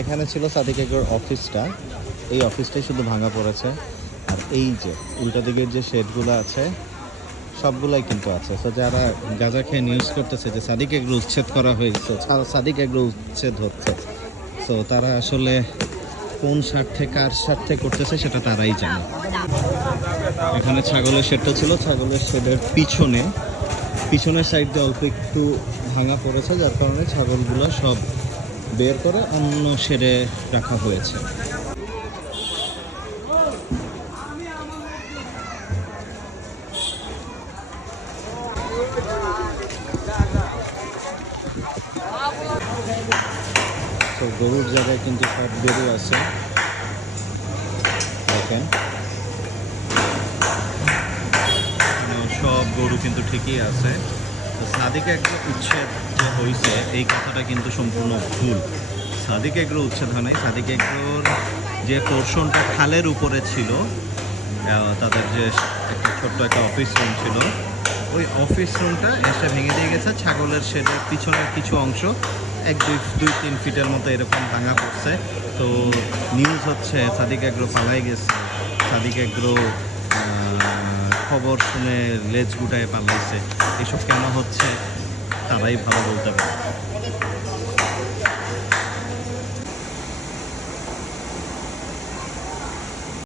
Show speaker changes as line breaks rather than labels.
এখানে ছিল সাদিক এগ্রোর অফিসটা। এই অফিসটাই শুধু ভাঙা পড়েছে। আর এই যে উল্টা দিকের যে শেডগুলো আছে, সবগুলাই কিন্তু আছে। তো যারা গাঁজা খেয়ে নিউজ করতেছে যে সাদিক এগ্রো উচ্ছেদ করা হয়েছে সাদিক এগ্রো উচ্ছেদ হচ্ছে। তো তারা আসলে কোন স্বার্থে, কার স্বার্থে করতেছে সেটা তারাই জানে। এখানে ছাগলের শেডটা ছিল, ছাগলের শেডের পিছনে। পিছনের সাইড দিয়ে অল্প একটু ভাঙা পড়েছে, যার কারণে ছাগলগুলো সব বের করে, অন্য সেরে রাখা হয়েছে। তো গরুর জায়গায় কিন্তু সব গরু আছে দেখেন। সব গরু কিন্তু ঠিকই আছে। সাদিক এগ্রো উচ্ছেদ যে হয়েছে এই কথাটা কিন্তু সম্পূর্ণ ভুল। সাদিক এগ্রো উচ্ছেদ হয় নাই, সাদিক এগ্রোর যে পোর্শনটা খালের উপরে ছিল তাদের যে একটা ছোট্ট একটা অফিস রুম ছিল, ওই অফিস রুমটা এসে ভেঙে দিয়ে গেছে, ছাগলের শেডের পিছনের কিছু অংশ এক, দুই দুই, তিন ফিটের মতো এরকম ভাঙা পড়ছে। তো নিউজ হচ্ছে, সাদিক এগ্রো পালাই গেছে, সাদিক এগ্রো খবর শুনে লেজ গুটায় পালাইছে এসব কেন হচ্ছে তারাই ভালো বলতে পারে।